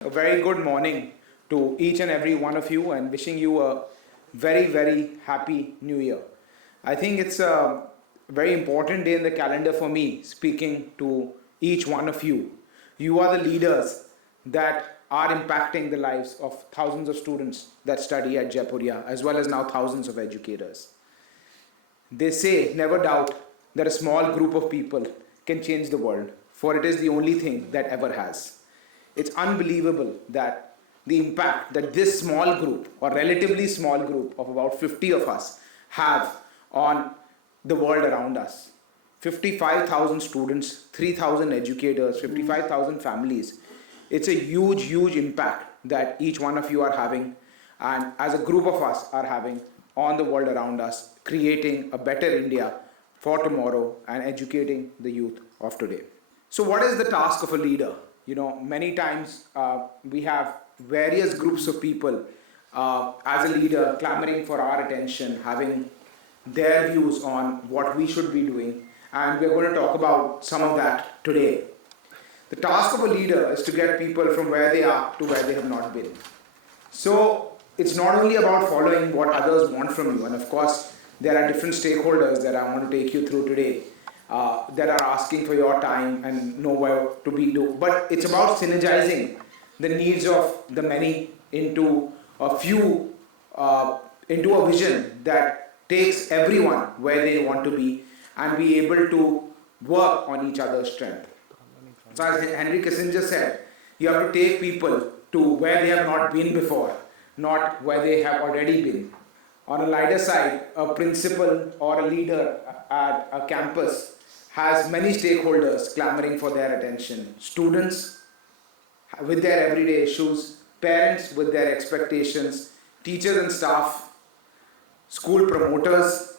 A very good morning to each and every one of you and wishing you a very, very happy new year. I think it's a very important day in the calendar for me speaking to each one of you. You are the leaders that are impacting the lives of thousands of students that study at Jaipuria as well as now thousands of educators. They say, never doubt that a small group of people can change the world, for it is the only thing that ever has. It's unbelievable that the impact that this small group, or relatively small group of about 50 of us, have on the world around us. 55,000 students, 3,000 educators, 55,000 families. It's a huge, huge impact that each one of you are having, and as a group of us are having on the world around us, creating a better India for tomorrow and educating the youth of today. So, what is the task of a leader? Many times we have various groups of people as a leader clamoring for our attention, having their views on what we should be doing, and we're going to talk about some of that today. The task of a leader is to get people from where they are to where they have not been. So it's not only about following what others want from you, and of course, there are different stakeholders that I want to take you through today that are asking for your time and know where to be do. But it's about synergizing the needs of the many into a few, into a vision that takes everyone where they want to be and be able to work on each other's strength. So as Henry Kissinger said, you have to take people to where they have not been before, not where they have already been. On a lighter side, a principal or a leader at a campus has many stakeholders clamoring for their attention. Students with their everyday issues, parents with their expectations, teachers and staff, school promoters,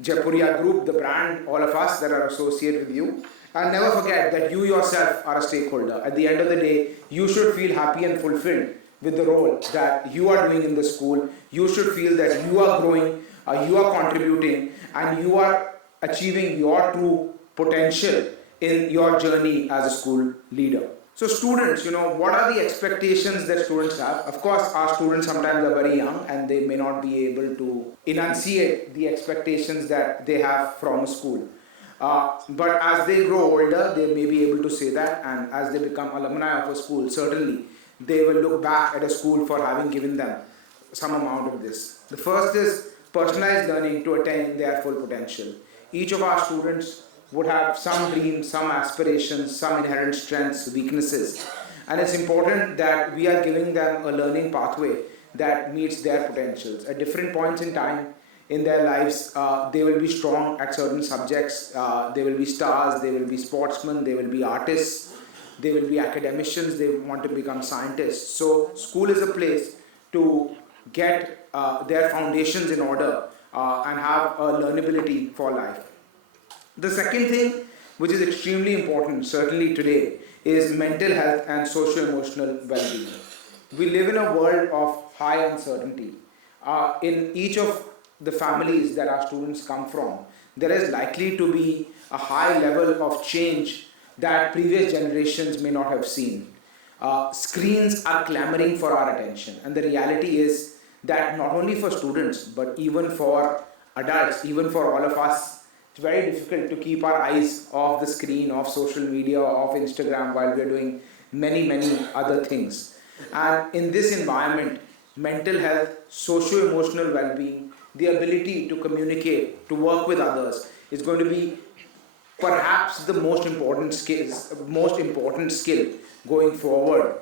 Jaipuria Group, the brand, all of us that are associated with you. And never forget that you yourself are a stakeholder. At the end of the day, you should feel happy and fulfilled with the role that you are doing in the school. You should feel that you are growing, you are contributing, and you are achieving your true potential in your journey as a school leader. So students, what are the expectations that students have? Of course, our students sometimes are very young and they may not be able to enunciate the expectations that they have from a school. But as they grow older, they may be able to say that, and as they become alumni of a school, certainly they will look back at a school for having given them some amount of this. The first is personalized learning to attain their full potential. Each of our students would have some dreams, some aspirations, some inherent strengths, weaknesses, and it's important that we are giving them a learning pathway that meets their potentials. At different points in time in their lives, they will be strong at certain subjects, they will be stars, they will be sportsmen, they will be artists, they will be academicians, they want to become scientists. So school is a place to get their foundations in order and have a learnability for life. The second thing, which is extremely important, certainly today, is mental health and socio-emotional well-being. We live in a world of high uncertainty. In each of the families that our students come from, there is likely to be a high level of change that previous generations may not have seen. Screens are clamoring for our attention, and the reality is that not only for students, but even for adults, even for all of us, it's very difficult to keep our eyes off the screen, off social media, off Instagram while we're doing many, many other things. And in this environment, mental health, socio-emotional well-being, the ability to communicate, to work with others is going to be perhaps the most important skill going forward.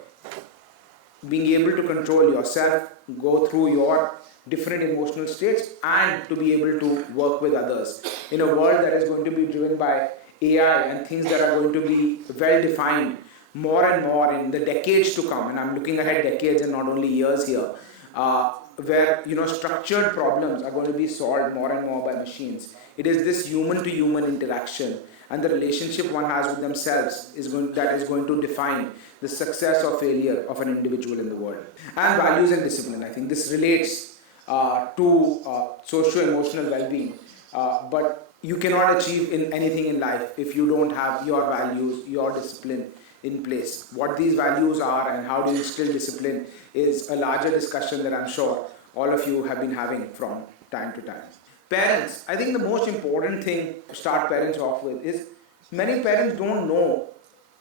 Being able to control yourself, go through your different emotional states, and to be able to work with others in a world that is going to be driven by AI and things that are going to be well defined more and more in the decades to come. And I'm looking ahead decades and not only years here, where structured problems are going to be solved more and more by machines. It is this human to human interaction and the relationship one has with themselves that is going to define the success or failure of an individual in the world. And values and discipline, I think this relates to socio-emotional well-being, but you cannot achieve in anything in life if you don't have your values, your discipline, in place. What these values are and how do you instill discipline is a larger discussion that I'm sure all of you have been having from time to time. Parents, I think the most important thing to start parents off with is many parents don't know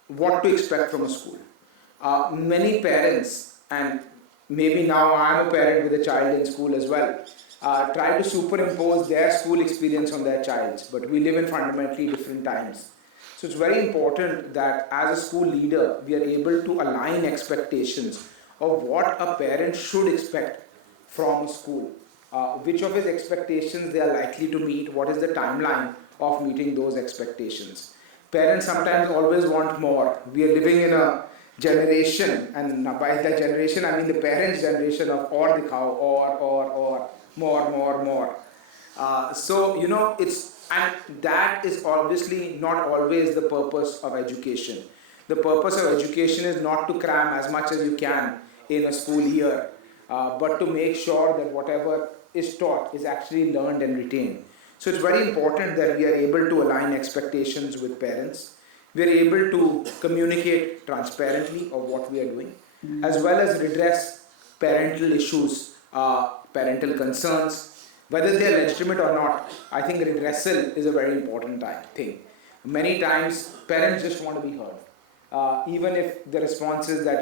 what to expect from a school. Many parents, and maybe now I'm a parent with a child in school as well, try to superimpose their school experience on their child's, but we live in fundamentally different times. So it's very important that as a school leader, we are able to align expectations of what a parent should expect from a school. Which of his expectations they are likely to meet, what is the timeline of meeting those expectations. Parents sometimes always want more. We are living in a generation, and by that generation I mean the parents' generation of or the cow, or, more. And that is obviously not always the purpose of education. The purpose of education is not to cram as much as you can in a school year, but to make sure that whatever is taught is actually learned and retained. So it's very important that we are able to align expectations with parents. We are able to communicate transparently of what we are doing, as well as redress parental issues, parental concerns, whether they are legitimate or not. I think redressal is a very important thing. Many times parents just want to be heard. Even if the response is that,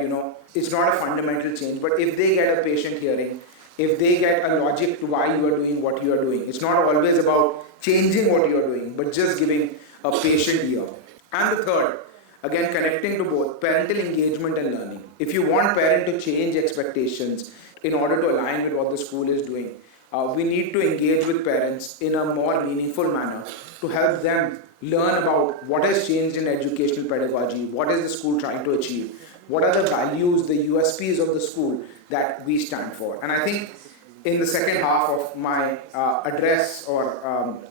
it's not a fundamental change, but if they get a patient hearing, if they get a logic to why you are doing what you are doing, it's not always about changing what you are doing, but just giving a patient ear. And the third, again connecting to both, parental engagement and learning. If you want parent to change expectations in order to align with what the school is doing, we need to engage with parents in a more meaningful manner to help them learn about what has changed in educational pedagogy, what is the school trying to achieve, what are the values, the USPs of the school that we stand for. And I think in the second half of my address or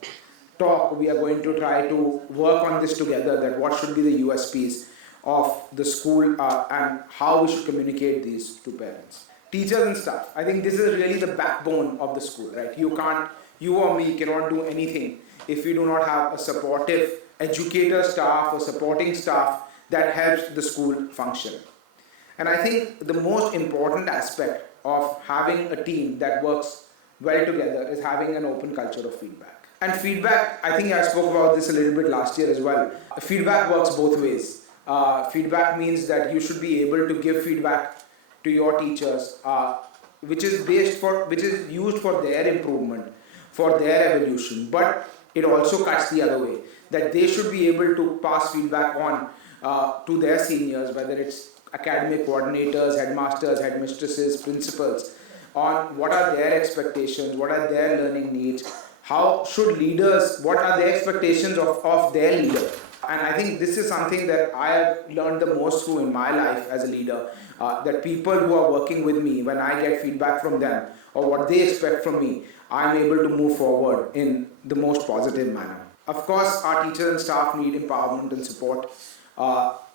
talk, we are going to try to work on this together, that what should be the USPs of the school and how we should communicate these to parents. Teachers and staff, I think this is really the backbone of the school, right? You or me cannot do anything if we do not have a supportive educator staff or supporting staff that helps the school function. And I think the most important aspect of having a team that works well together is having an open culture of feedback. And feedback, I think I spoke about this a little bit last year as well. Feedback works both ways. Feedback means that you should be able to give feedback to your teachers, which is used for their improvement, for their evolution. But it also cuts the other way, that they should be able to pass feedback on to their seniors, whether it's academic coordinators, headmasters, headmistresses, principals, on what are their expectations, what are their learning needs, how should leaders, what are their expectations of their leader. And I think this is something that I have learned the most through in my life as a leader, that people who are working with me, when I get feedback from them or what they expect from me, I'm able to move forward in the most positive manner. Of course, our teachers and staff need empowerment and support.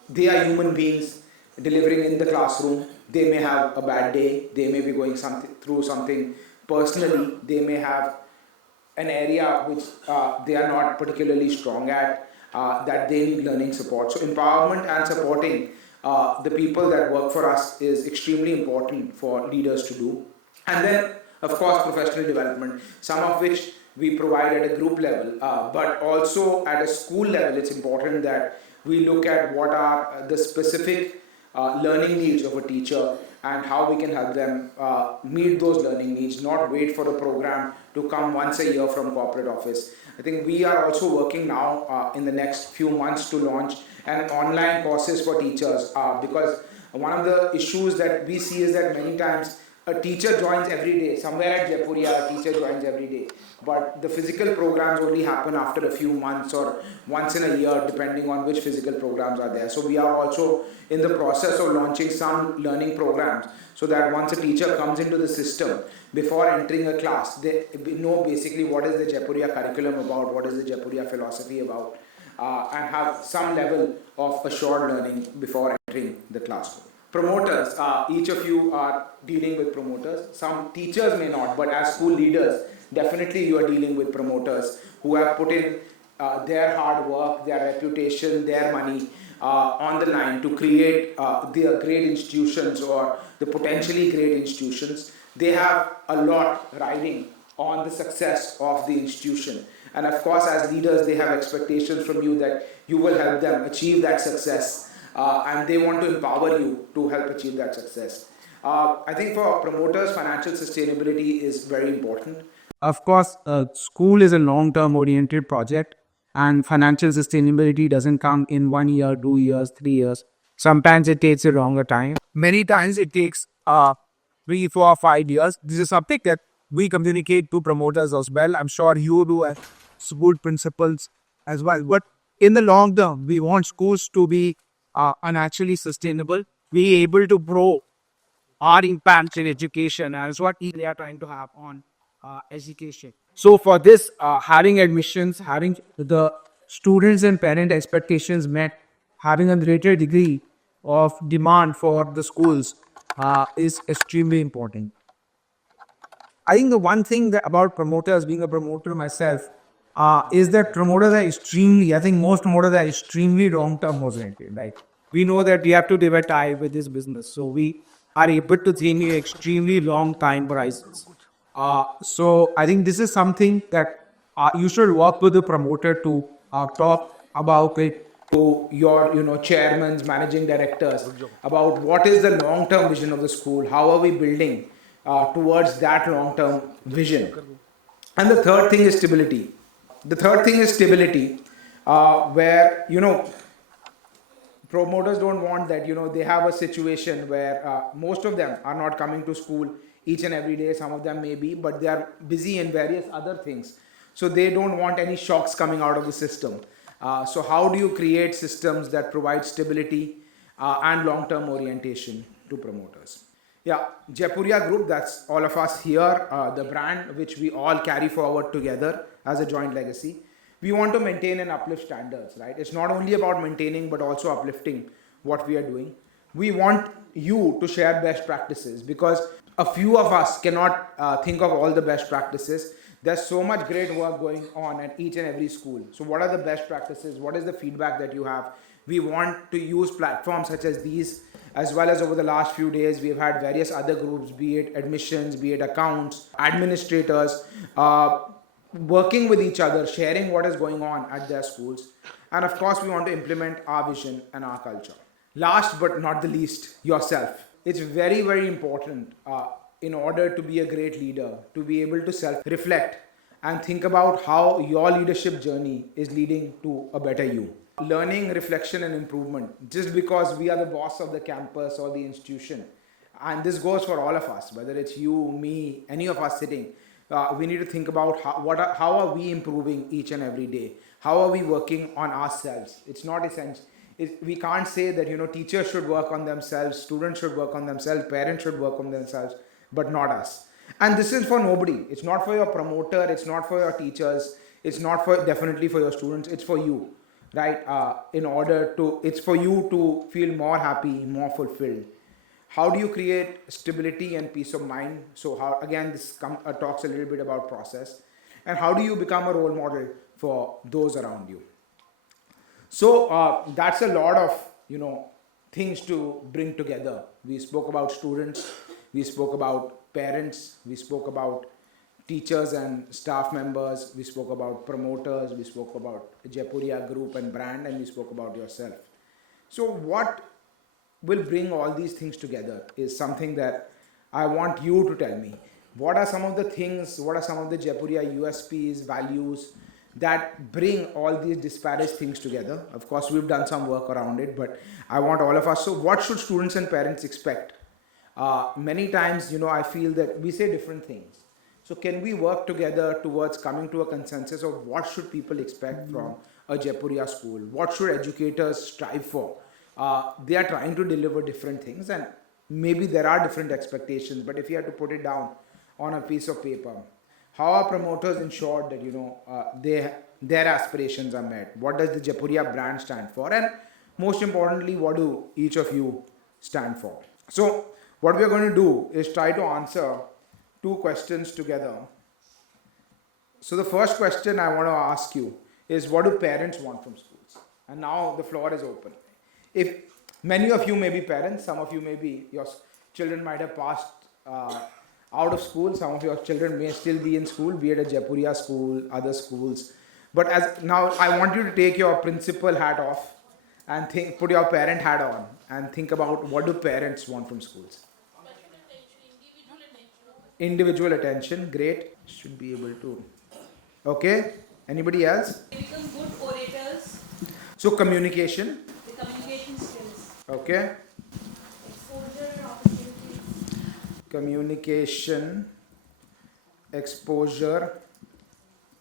They are human beings delivering in the classroom. They may have a bad day, they may be going through something personally, they may have an area which they are not particularly strong at, that they need learning support. So empowerment and supporting the people that work for us is extremely important for leaders to do. And then, of course, professional development, some of which we provide at a group level, but also at a school level. It's important that we look at what are the specific learning needs of a teacher and how we can help them meet those learning needs, not wait for a program to come once a year from corporate office. I think we are also working now in the next few months to launch an online courses for teachers, because one of the issues that we see is that many times a teacher joins every day. Somewhere at Jaipuria, a teacher joins every day. But the physical programs only happen after a few months or once in a year, depending on which physical programs are there. So we are also in the process of launching some learning programs, so that once a teacher comes into the system, before entering a class, they know basically what is the Jaipuria curriculum about, what is the Jaipuria philosophy about, and have some level of assured learning before entering the classroom. Promoters, each of you are dealing with promoters. Some teachers may not, but as school leaders, definitely you are dealing with promoters who have put in their hard work, their reputation, their money on the line to create the great institutions or the potentially great institutions. They have a lot riding on the success of the institution. And of course, as leaders, they have expectations from you that you will help them achieve that success, and they want to empower you to help achieve that success. I think for promoters, financial sustainability is very important. Of course, school is a long-term oriented project, and financial sustainability doesn't come in 1 year, 2 years, 3 years. Sometimes it takes a longer time. Many times it takes 3, 4, 5 years. This is something that we communicate to promoters as well. I'm sure you do as school principals as well. But in the long term, we want schools to be financially sustainable, be able to grow our impact in education as what they are trying to have on education. So for this, having admissions, having the students and parent expectations met, having a greater degree of demand for the schools is extremely important. I think the one thing that about promoters, being a promoter myself, is that promoters are extremely, I think most promoters are extremely long term oriented. Like, we know that we have to live a tie with this business. So we are able to think in extremely long time horizons. So I think this is something that you should work with the promoter to talk about it to your chairmans, managing directors, about what is the long term vision of the school, how are we building towards that long term vision. And the third thing is stability. Where promoters don't want that they have a situation where most of them are not coming to school each and every day. Some of them may be, but they are busy in various other things, so they don't want any shocks coming out of the system. So how do you create systems that provide stability and long-term orientation to promoters? Yeah, Jaipuria Group, that's all of us here, the brand which we all carry forward together as a joint legacy. We want to maintain and uplift standards, right? It's not only about maintaining but also uplifting what we are doing. We want you to share best practices because a few of us cannot think of all the best practices. There's so much great work going on at each and every school. So what are the best practices? What is the feedback that you have? We want to use platforms such as these, as well as over the last few days we've had various other groups, be it admissions, be it accounts, administrators, working with each other, sharing what is going on at their schools. And of course, we want to implement our vision and our culture. Last but not the least, yourself. It's very, very important in order to be a great leader, to be able to self reflect and think about how your leadership journey is leading to a better you. Learning, reflection, and improvement. Just because we are the boss of the campus or the institution, and this goes for all of us, whether it's you, me, any of us sitting, we need to think about how are we improving each and every day? How are we working on ourselves? It's not essential. We can't say that teachers should work on themselves, students should work on themselves, parents should work on themselves, but not us. And this is for nobody. It's not for your promoter. It's not for your teachers. It's not for definitely for your students. It's for you, right? It's for you to feel more happy, more fulfilled. How do you create stability and peace of mind? So how, again, this talks a little bit about process. And how do you become a role model for those around you? So that's a lot of things to bring together. We spoke about students, we spoke about parents, we spoke about teachers and staff members, we spoke about promoters, we spoke about Jaipuria Group and brand, and we spoke about yourself. So what will bring all these things together is something that I want you to tell me. What are some of the things, what are some of the Jaipuria USPs, values that bring all these disparate things together? Of course, we've done some work around it, but I want all of us. So what should students and parents expect? Many times, I feel that we say different things. So can we work together towards coming to a consensus of what should people expect from a Jaipuria school? What should educators strive for? They are trying to deliver different things, and maybe there are different expectations, but if you have to put it down on a piece of paper, how are promoters ensured that their aspirations are met? What does the Jaipuria brand stand for? And most importantly, what do each of you stand for? So what we are going to do is try to answer two questions together. So the first question I want to ask you is, what do parents want from schools? And now the floor is open. if many of you may be parents, some of you may be, your children might have passed out of school, some of your children may still be in school, be it a Jaipuria school, other schools. But as now, I want you to take your principal hat off and think, put your parent hat on and think about what do parents want from schools. Individual attention, great. Should be able to. Okay. Anybody else? They become good orators. So communication. The communication skills. Okay. Exposure and opportunities. Communication, exposure.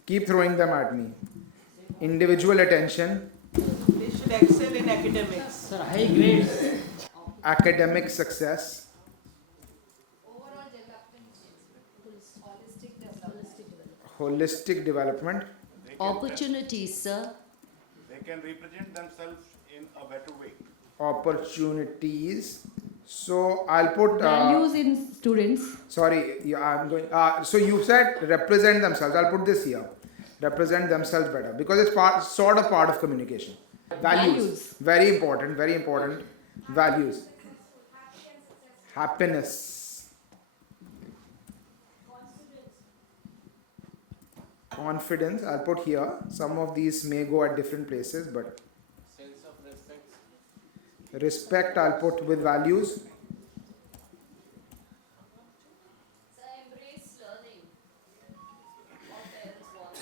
Keep throwing them at me. Individual attention. They should excel in academics. Sir, high grades. Academic success. Overall development. Holistic development. Holistic development. Opportunities, sir. They can represent themselves in a better way. Opportunities. So I'll put Values in students. sorry, yeah, I'm going. So you said represent themselves. I'll put this here. Represent themselves better because it's sort of part of communication. Values. Very important. Very important. Values. Happiness. Confidence. I'll put here. Some of these may go at different places, but Sense of respect. respect I'll put with values. So embrace learning. All parents want.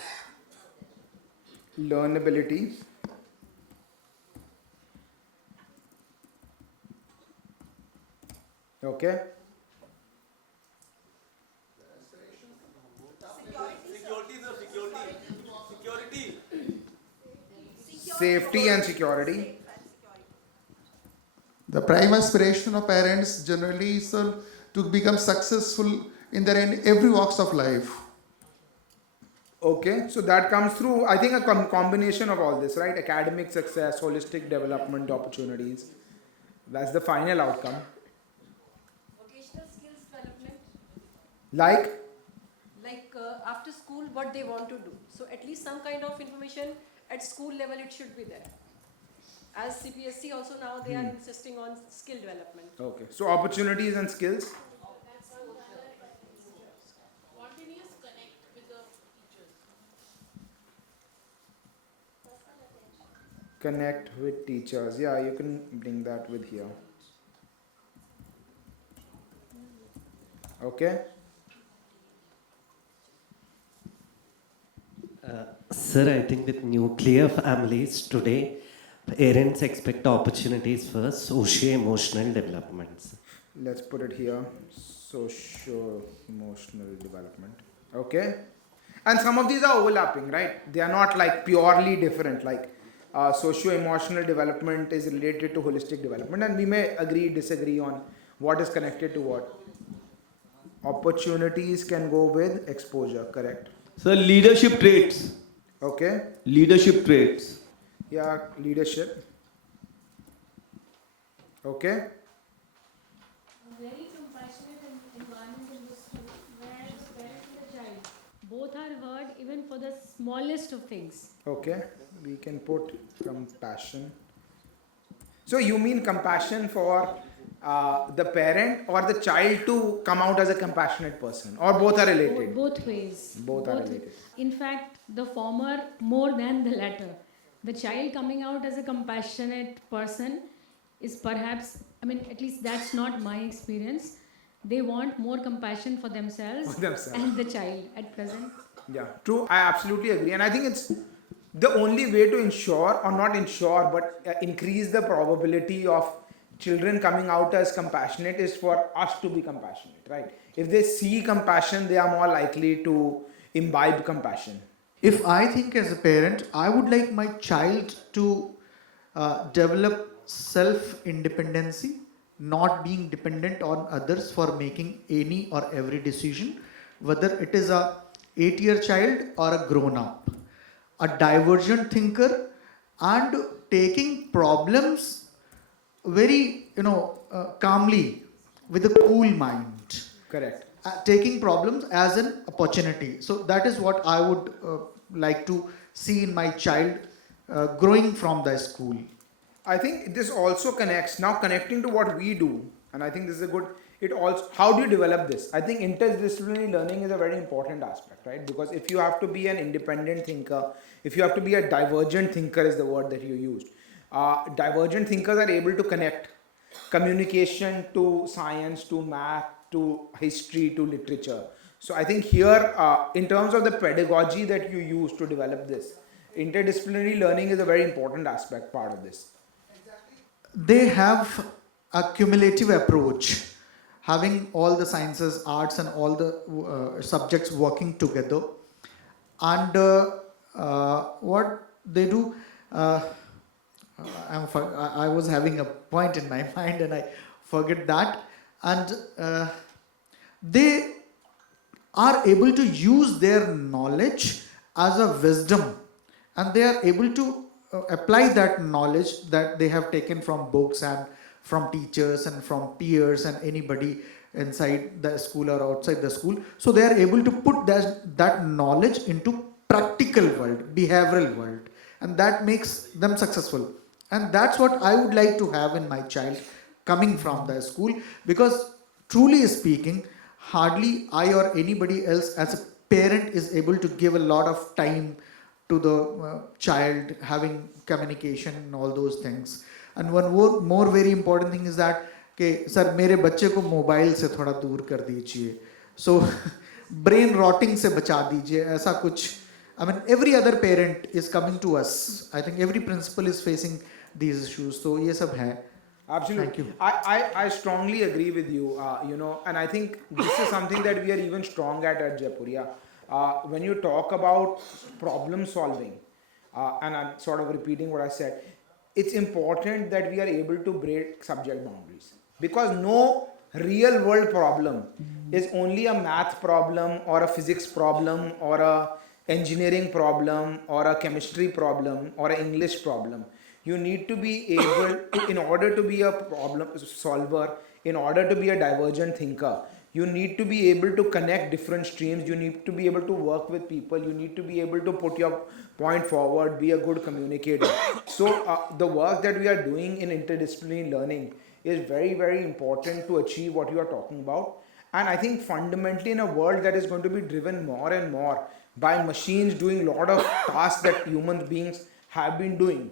Learnability. Okay. Safety and security. The prime aspiration of parents generally is to become successful in every walks of life. Okay, so that comes through, I think, a combination of all this, right? Academic success, holistic development opportunities. That's the final outcome. Vocational skills development. Like, After school what they want to do, so at least some kind of information at school level it should be there. As CPSC also now they are insisting on skill development. okay, so opportunities and skills. Continuous connect with the teachers. Connect with teachers. Yeah, you can bring that with here. Okay. Sir, I think with nuclear families today, parents expect opportunities for socio-emotional developments. Let's put it here. Socio-emotional development. Okay. And some of these are overlapping, right? They are not like purely different. Like socio-emotional development is related to holistic development, and we may agree, disagree on what is connected to what. Opportunities can go with exposure, correct? Sir, leadership traits. Okay. Leadership traits. Yeah, leadership. Okay. A very compassionate environment in the school where the parent and the child both are heard even for the smallest of things. Okay. We can put compassion. So you mean compassion for the parent or the child to come out as a compassionate person, or both are related? Both ways. Both are related. In fact, the former more than the latter. The child coming out as a compassionate person is perhaps, I mean, at least that's not my experience. They want more compassion for themselves, For themselves. and the child at present. Yeah, true. I absolutely agree. And I think it's the only way to ensure, or not ensure, but increase the probability of children coming out as compassionate is for us to be compassionate, right? If they see compassion, they are more likely to imbibe compassion. If I think as a parent, I would like my child to develop self-independency, not being dependent on others for making any or every decision, whether it is a 8-year child or a grown-up. A divergent thinker and taking problems very, calmly with a cool mind. Correct. Taking problems as an opportunity. So that is what I would like to see in my child growing from the school. I think this also connects, now connecting to what we do, and I think this is a good, it also, how do you develop this? I think interdisciplinary learning is a very important aspect, right? Because if you have to be an independent thinker, if you have to be a divergent thinker is the word that you used. Divergent thinkers are able to connect communication to science, to math, to history, to literature. So I think here, in terms of the pedagogy that you use to develop this, interdisciplinary learning is a very important aspect part of this. They have a cumulative approach, having all the sciences, arts, and all the subjects working together. And what they do, I was having a point in my mind and I forget that. And they are able to use their knowledge as a wisdom, and they are able to apply that knowledge that they have taken from books and from teachers and from peers and anybody inside the school or outside the school. So they are able to put that knowledge into practical world, behavioral world, and that makes them successful. And that's what I would like to have in my child coming from the school, because truly speaking, hardly I or anybody else as a parent is able to give a lot of time to the child, having communication and all those things. And one more very important thing is that, okay, sir, मेरे बच्चे को mobile से थोड़ा दूर कर दीजिए. So brain rotting से बचा दीजिए. ऐसा कुछ. I mean, every other parent is coming to us. I think every principal is facing these issues. So ये सब है. Absolutely. Thank you. I strongly agree with you, and I think this is something that we are even strong at Jaipuria. When you talk about problem solving, and I'm sort of repeating what I said, it's important that we are able to break subject boundaries, because no real world problem is only a math problem or a physics problem or a engineering problem or a chemistry problem or an English problem. You need to be able to, in order to be a problem solver, in order to be a divergent thinker, you need to be able to connect different streams, you need to be able to work with people, you need to be able to put your point forward, be a good communicator. So the work that we are doing in interdisciplinary learning is very, very important to achieve what you are talking about. And I think fundamentally in a world that is going to be driven more and more by machines doing a lot of tasks that human beings have been doing,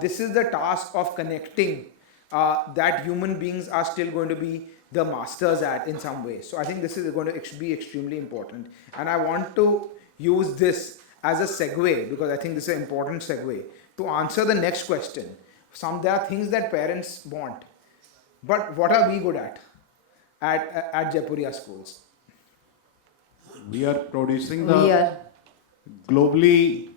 this is the task of connecting that human beings are still going to be the masters at in some way. So I think this is going to be extremely important. And I want to use this as a segue, because I think this is an important segue, to answer the next question. There are things that parents want, but what are we good at Jaipuria Schools? We are producing the globally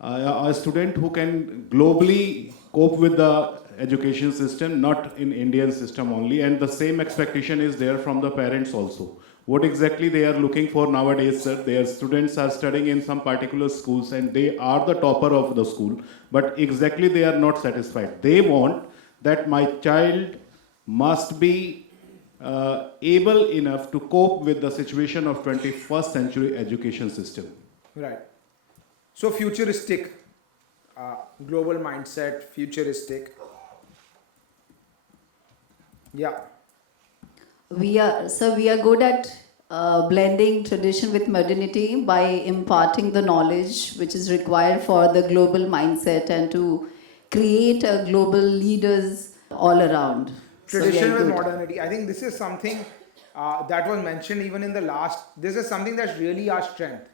a student who can globally cope with the education system, not in Indian system only, and the same expectation is there from the parents also. What exactly they are looking for nowadays, sir? Their students are studying in some particular schools and they are the topper of the school, but exactly they are not satisfied. They want that my child must be able enough to cope with the situation of 21st century education system. Right. So futuristic, global mindset, futuristic. Yeah. We are good at blending tradition with modernity by imparting the knowledge which is required for the global mindset and to create a global leaders all around. Tradition with modernity. I think this is something that was mentioned even in the last. This is something that's really our strength,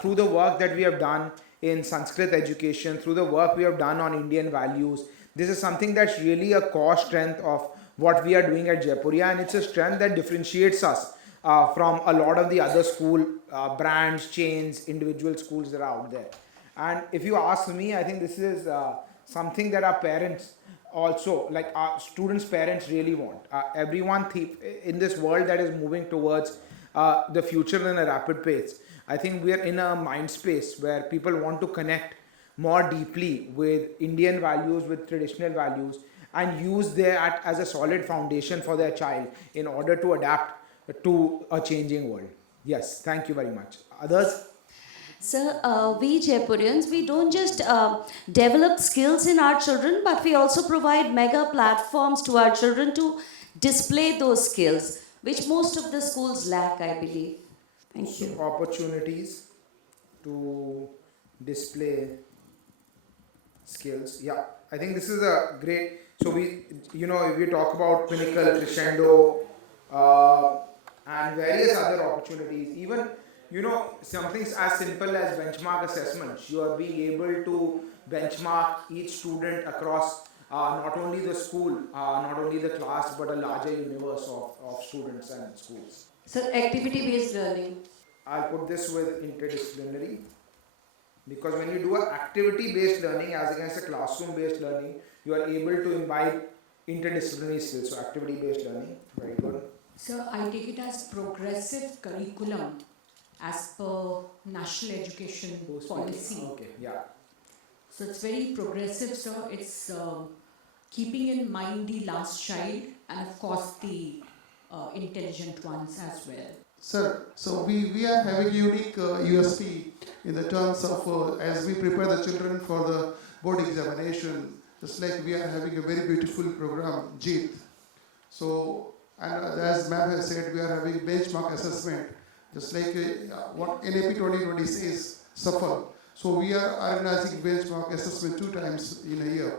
through the work that we have done in Sanskrit education, through the work we have done on Indian values. This is something that's really a core strength of what we are doing at Jaipuria, and it's a strength that differentiates us from a lot of the other school brands, chains, individual schools that are out there. And if you ask me, I think this is something that our parents also, like our students' parents, really want. Everyone in this world that is moving towards the future in a rapid pace, I think we are in a mind space where people want to connect more deeply with Indian values, with traditional values, and use that as a solid foundation for their child in order to adapt to a changing world. Yes, thank you very much. Others? Sir, we Jaipurians, we don't just develop skills in our children, but we also provide mega platforms to our children to display those skills, which most of the schools lack, I believe. Thank you. Opportunities to display skills. Yeah, I think this is a great. So if we talk about Pinnacle, Crescendo, and various other opportunities, even something as simple as benchmark assessments. You are being able to benchmark each student across not only the school, not only the class, but a larger universe of students and schools. So activity-based learning. I'll put this with interdisciplinary, because when you do an activity based learning as against a classroom based learning, you are able to imbibe interdisciplinary skills. So activity based learning, very good. So I take it as progressive curriculum as per national education policy. Okay, yeah. So it's very progressive, so it's keeping in mind the last child and of course the intelligent ones as well. Sir, so we are having unique USP in the terms of as we prepare the children for the board examination, just like we are having a very beautiful program, JEET. So, and as ma'am has said, we are having benchmark assessment, just like what NAP 2020 says, SUFFLE. So we are organizing benchmark assessment 2 times in a year.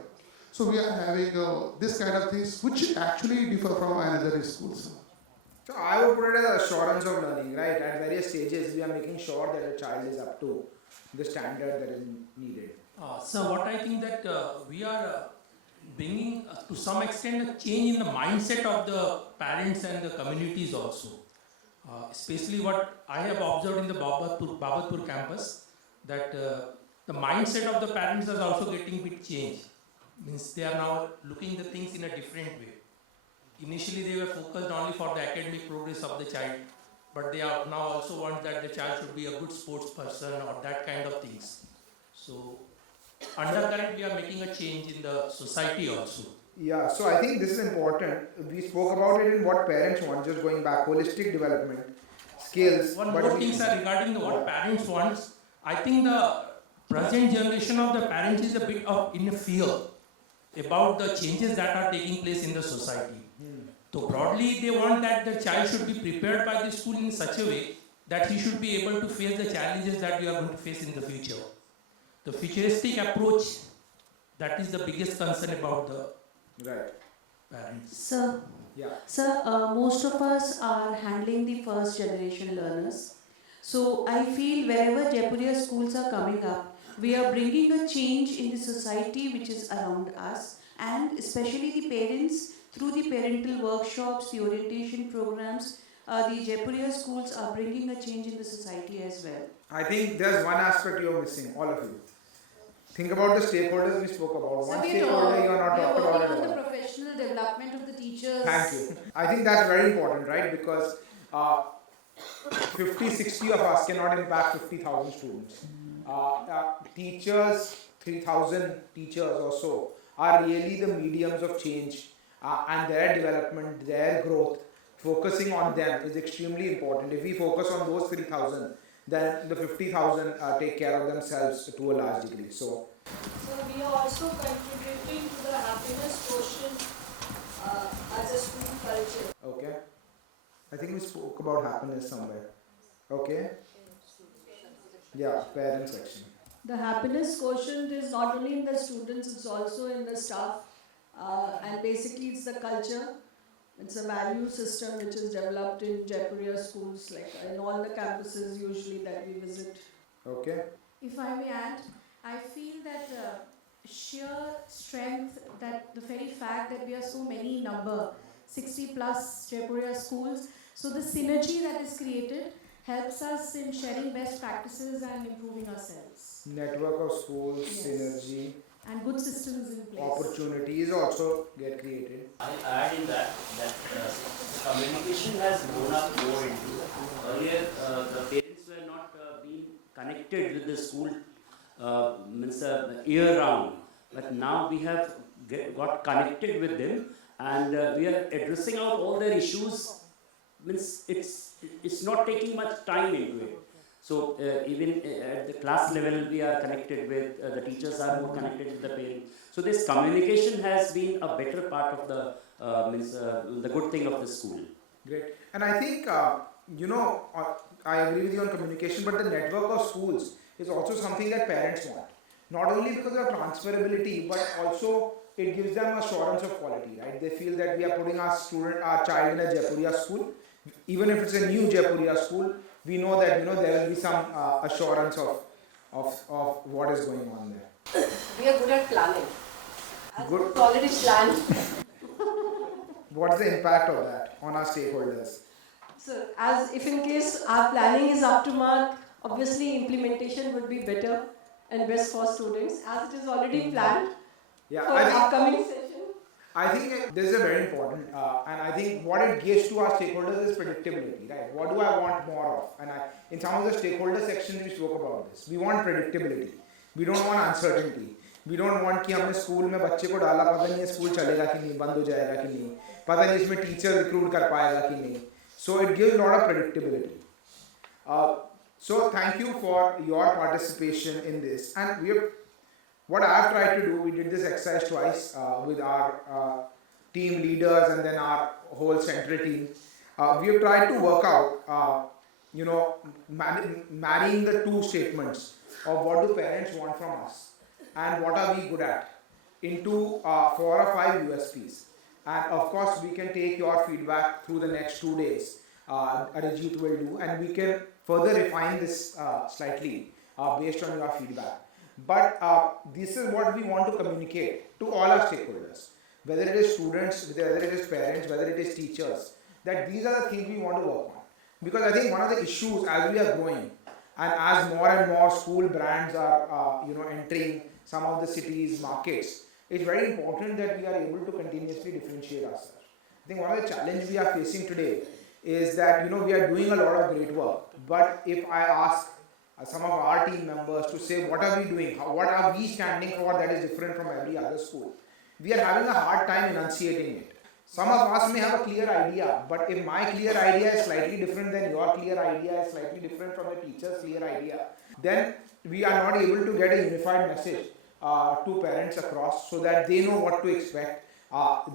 So we are having this kind of things which actually differ from another schools. So I would put it as assurance of learning, right? At various stages, we are making sure that a child is up to the standard that is needed. So what I think that we are bringing to some extent a change in the mindset of the parents and the communities also. Especially what I have observed in the Babatpur campus, that the mindset of the parents is also getting bit changed. Means they are now looking the things in a different way. Initially they were focused only for the academic progress of the child, but they are now also want that the child should be a good sports person or that kind of things. So undercurrent, we are making a change in the society also. Yeah, so I think this is important. We spoke about it in what parents want, just going back, holistic development, skills. One more thing, sir, regarding what parents want, I think the present generation of the parents is a bit of in fear about the changes that are taking place in the society. So broadly, they want that the child should be prepared by the school in such a way that he should be able to face the challenges that we are going to face in the future. The futuristic approach, that is the biggest concern about the parents. Sir, yeah. Sir, most of us are handling the first generation learners. So I feel wherever Jaipuria schools are coming up, we are bringing a change in the society which is around us, and especially the parents through the parental workshops, the orientation programs. The Jaipuria schools are bringing a change in the society as well. I think there's one aspect you're missing, all of you. Think about the stakeholders we spoke about. One stakeholder you are not talked about at all. The professional development of the teachers. Thank you. I think that's very important, right? Because 50, 60 of us cannot impact 50,000 students. Teachers, 3,000 teachers or so, are really the mediums of change, and their development, their growth, focusing on them is extremely important. If we focus on those 3,000, then the 50,000 take care of themselves to a large degree. So we are also contributing to the happiness quotient as a school culture. okay, I think we spoke about happiness somewhere. Okay, yeah, parent section. The happiness quotient is not only in the students, it's also in the staff. And basically it's the culture. It's a value system which is developed in Jaipuria schools, like in all the campuses usually that we visit. Okay. If I may add, I feel that sheer strength, that the very fact that we are so many in number, 60 plus Jaipuria schools, so the synergy that is created helps us in sharing best practices and improving ourselves. Network of schools, synergy, and good systems in place. opportunities also get created. I add in that communication has grown up more into. Earlier, the parents were not being connected with the school year round, but now we have got connected with them, and we are addressing out all their issues. Means it's not taking much time into it. So even at the class level, we are connected with, the teachers are more connected with the parents. So this communication has been a better part of the good thing of the school. Great. And I think, I agree with you on communication, but the network of schools is also something that parents want. Not only because of transferability, but also it gives them assurance of quality, right? They feel that we are putting our child in a Jaipuria school. Even if it's a new Jaipuria school, we know that, there will be some assurance of what is going on there. We are good at planning. Good. It's already planned. What's the impact of that on our stakeholders? So, as if in case our planning is up to mark, obviously implementation would be better and best for students, as it is already planned Yeah, for upcoming session. I think this is a very important, and I think what it gives to our stakeholders is predictability, right? What do I want more of? And in some of the stakeholder sections we spoke about this. We want predictability. We don't want uncertainty. We don't want कि हमने school में बच्चे को डाला, पता नहीं है school चलेगा कि नहीं, बंद हो जाएगा कि नहीं, पता नहीं इसमें टीचर रिक्रूट कर पाएगा कि नहीं. So it gives a lot of predictability. So thank you for your participation in this. And what I've tried to do, we did this exercise twice with our team leaders and then our whole central team. We have tried to work out, marrying the two statements of what do parents want from us and what are we good at into 4 or 5 USPs. And of course, we can take your feedback through the next 2 days. Arijit will do, and we can further refine this slightly based on your feedback. But this is what we want to communicate to all our stakeholders, whether it is students, whether it is parents, whether it is teachers, that these are the things we want to work on. Because I think one of the issues as we are growing and as more and more school brands are entering some of the cities' markets, it's very important that we are able to continuously differentiate ourselves. I think one of the challenges we are facing today is that we are doing a lot of great work, but if I ask some of our team members to say what are we doing, what are we standing for that is different from every other school, we are having a hard time enunciating it. Some of us may have a clear idea, but if my clear idea is slightly different than your clear idea is slightly different from the teacher's clear idea, then we are not able to get a unified message to parents across so that they know what to expect.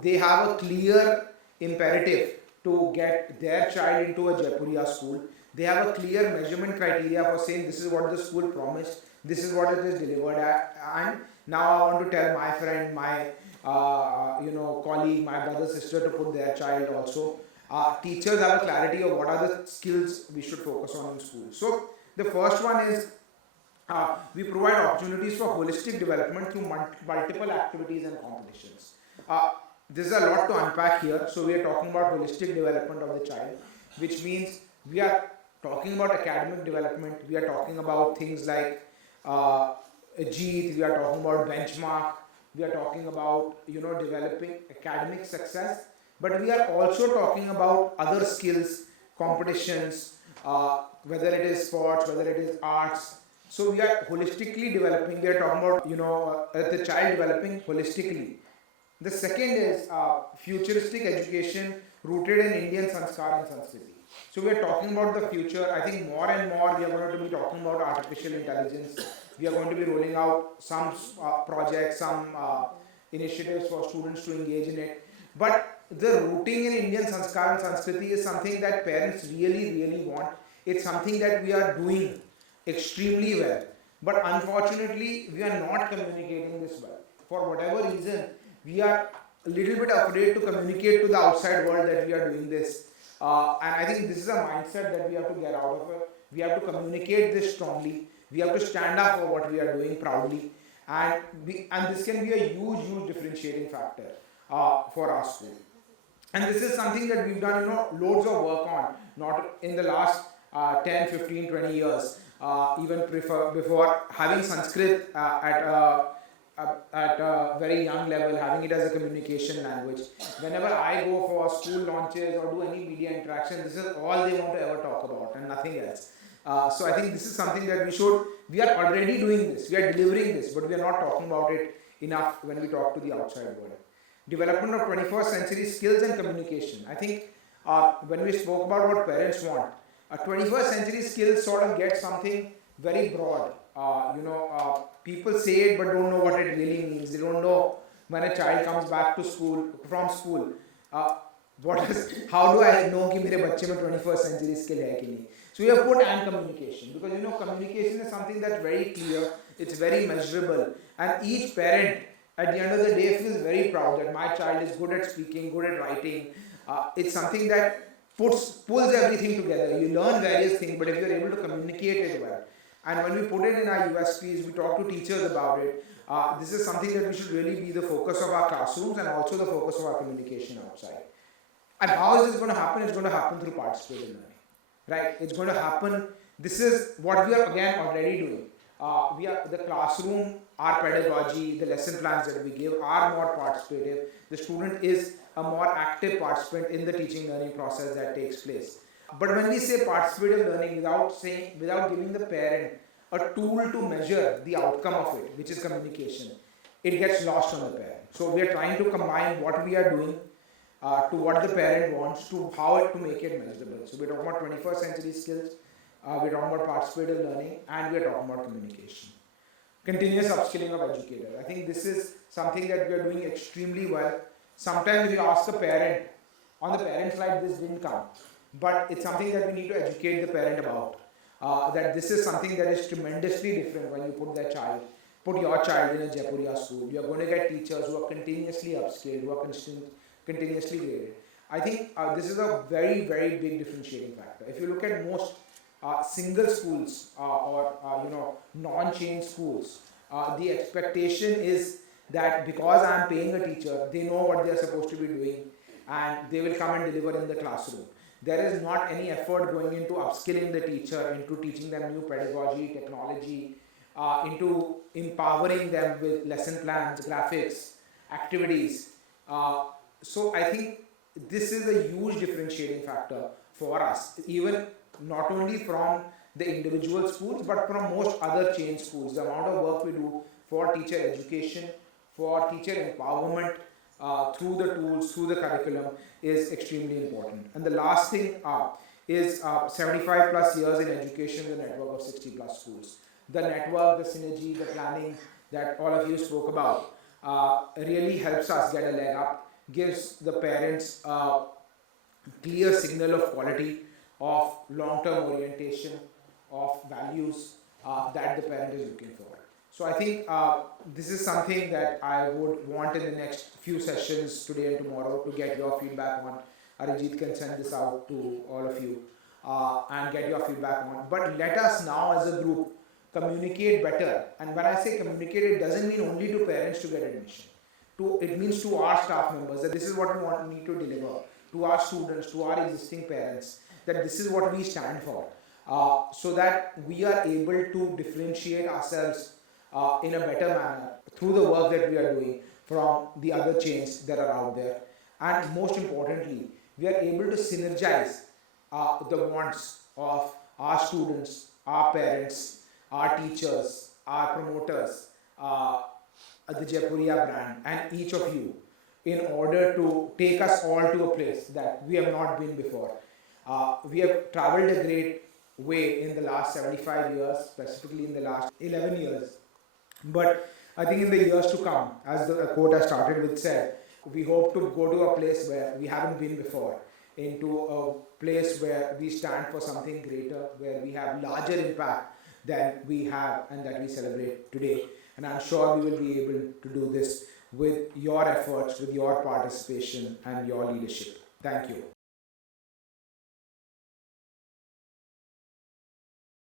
They have a clear imperative to get their child into a Jaipuria school. They have a clear measurement criteria for saying this is what the school promised, this is what it is delivered at, and now I want to tell my friend, my colleague, my brother, sister to put their child also. Teachers have a clarity of what are the skills we should focus on in school. So the first one is we provide opportunities for holistic development through multiple activities and competitions. There's a lot to unpack here. So we are talking about holistic development of the child, which means we are talking about academic development. We are talking about things like JEET. We are talking about benchmark. We are talking about developing academic success. But we are also talking about other skills, competitions, whether it is sports, whether it is arts. So we are holistically developing. We are talking about the child developing holistically. The second is futuristic education rooted in Indian sanskar and Sanskriti. So we are talking about the future. I think more and more we are going to be talking about artificial intelligence. We are going to be rolling out some projects, some initiatives for students to engage in it. But the rooting in Indian sanskar and Sanskriti is something that parents really, really want. It's something that we are doing extremely well. But unfortunately, we are not communicating this well. For whatever reason, we are a little bit afraid to communicate to the outside world that we are doing this. And I think this is a mindset that we have to get out of it. We have to communicate this strongly. We have to stand up for what we are doing proudly. And this can be a huge, huge differentiating factor for our school. And this is something that we've done, loads of work on, not in the last 10, 15, 20 years. Even before having Sanskrit at a very young level, having it as a communication language. Whenever I go for school launches or do any media interaction, this is all they want to ever talk about and nothing else. So I think this is something that we are already doing this, we are delivering this, but we are not talking about it enough when we talk to the outside world. Development of 21st century skills and communication. I think when we spoke about what parents want, A 21st century skills sort of get something very broad. People say it but don't know what it really means. They don't know when a child comes back to school, from school, how do I know कि मेरे बच्चे में 21st century skill है कि नहीं? So we have put and communication, because communication is something that's very clear, it's very measurable, and each parent at the end of the day feels very proud that my child is good at speaking, good at writing. It's something that pulls everything together. You learn various things, but if you're able to communicate it well, and when we put it in our USPs, we talk to teachers about it. This is something that we should really be the focus of our classrooms and also the focus of our communication outside. And how is this going to happen? It's going to happen through participative learning, right? It's going to happen. This is what we are again already doing. We are the classroom, our pedagogy, the lesson plans that we give are more participative. The student is a more active participant in the teaching learning process that takes place. But when we say participative learning, without giving the parent a tool to measure the outcome of it, which is communication, it gets lost on the parent. So we are trying to combine what we are doing to what the parent wants, to how to make it measurable. So we're talking about 21st century skills, we're talking about participative learning, and we're talking about communication. Continuous upskilling of educators. I think this is something that we are doing extremely well. Sometimes you ask a parent, on the parent slide this didn't come, but it's something that we need to educate the parent about. That this is something that is tremendously different when you put your child in a Jaipuria school. You're going to get teachers who are continuously upskilled, who are continuously graded. I think this is a very, very big differentiating factor. If you look at most single schools or non-chain schools, the expectation is that because I'm paying a teacher, they know what they're supposed to be doing and they will come and deliver in the classroom. There is not any effort going into upskilling the teacher, into teaching them new pedagogy, technology, into empowering them with lesson plans, graphics, activities. So I think this is a huge differentiating factor for us, even not only from the individual schools, but from most other chain schools. The amount of work we do for teacher education, for teacher empowerment, through the tools, through the curriculum is extremely important. And the last thing is 75 plus years in education, the network of 60 plus schools. The network, the synergy, the planning that all of you spoke about really helps us get a leg up, gives the parents a clear signal of quality, of long-term orientation, of values that the parent is looking for. So I think this is something that I would want in the next few sessions today and tomorrow to get your feedback on. Arijit can send this out to all of you and get your feedback on. But let us now as a group communicate better. And when I say communicate, it doesn't mean only to parents to get admission. It means to our staff members that this is what we need to deliver, to our students, to our existing parents, that this is what we stand for, so that we are able to differentiate ourselves in a better manner through the work that we are doing from the other chains that are out there. And most importantly, we are able to synergize the wants of our students, our parents, our teachers, our promoters, the Jaipuria brand, and each of you in order to take us all to a place that we have not been before. We have traveled a great way in the last 75 years, specifically in the last 11 years. But I think in the years to come, as the quote I started with said, we hope to go to a place where we haven't been before, into a place where we stand for something greater, where we have larger impact than we have and that we celebrate today. And I'm sure we will be able to do this with your efforts, with your participation and your leadership. Thank you.